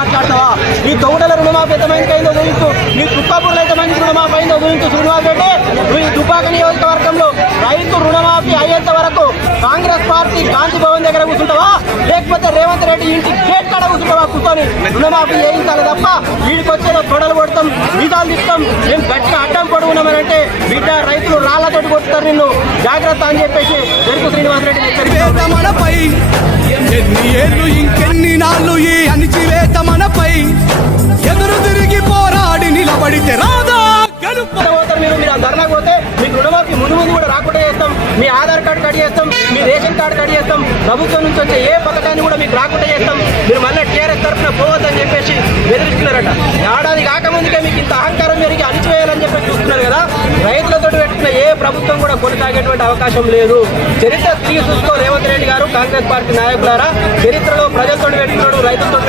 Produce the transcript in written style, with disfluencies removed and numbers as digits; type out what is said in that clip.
మాట్లాడతావా? ఈ తొగుడల రుణమాఫీ ఎంతమందికి అయిందో గురించి, ఈ తుక్కాపూర్లో ఎంతమందికి రుణమాఫీ అయిందో గురించి శ్రీనివాస్ రెడ్డి, నువ్వు ఈ దుబ్బాక నియోజకవర్గంలో రైతు రుణమాఫీ అయ్యేంత వరకు కాంగ్రెస్ పార్టీ గాంధీ భవన్ దగ్గర కూర్చుంటావా, లేకపోతే రేవంత్ రెడ్డి ఇంటి గేట్ కాడ కూర్చుంటావా? కూర్చొని రుణమాఫీ చేయించాలి తప్ప వీడికి వచ్చేదో తొడలు కొడతాం, వీధాలు తీస్తాం, మేము గట్టిగా అడ్డం పడుకున్నామనంటే బిడ్డ రైతులు రాళ్లతోటి కొట్టుతారు, నిన్ను జాగ్రత్త అని చెప్పేసి తెలుగు శ్రీనివాస్ రెడ్డి మనపై ఎన్ని ఏళ్ళు ఇంకెన్ని నాళ్ళు ఈ అణిచివేత మనపై ఎదురు తిరిగి పోరాడి నిలబడితే రాదా మీరు ధర్నా పోతే మీకు రుణమాఫీ ముందు కూడా రాకుండా చేస్తాం, మీ ఆధార్ కార్డు కట్ చేస్తాం, మీ రేషన్ కార్డు కట్ చేస్తాం, ప్రభుత్వం నుంచి వచ్చే ఏ పథకాన్ని కూడా మీకు రాకుండా చేస్తాం, మీరు మళ్ళీ టీఆర్ఎస్ తరఫున పోవద్దని చెప్పేసి బెదిరిస్తున్నారట. ఏడాది కాకముందుకే మీకు ఇంత అహంకారం జరిగి అణిచివేయాలని చెప్పేసి చూస్తున్నారు కదా. రైతులతో పెట్టిన ఏ ప్రభుత్వం కూడా కొనసాగేటువంటి అవకాశం లేదు. చరిత్ర చూసుకో రేవంత్ రెడ్డి గారు, కాంగ్రెస్ పార్టీ నాయకులారా, చరిత్రలో ప్రజలతో పెట్టుకున్నాడు, రైతులతో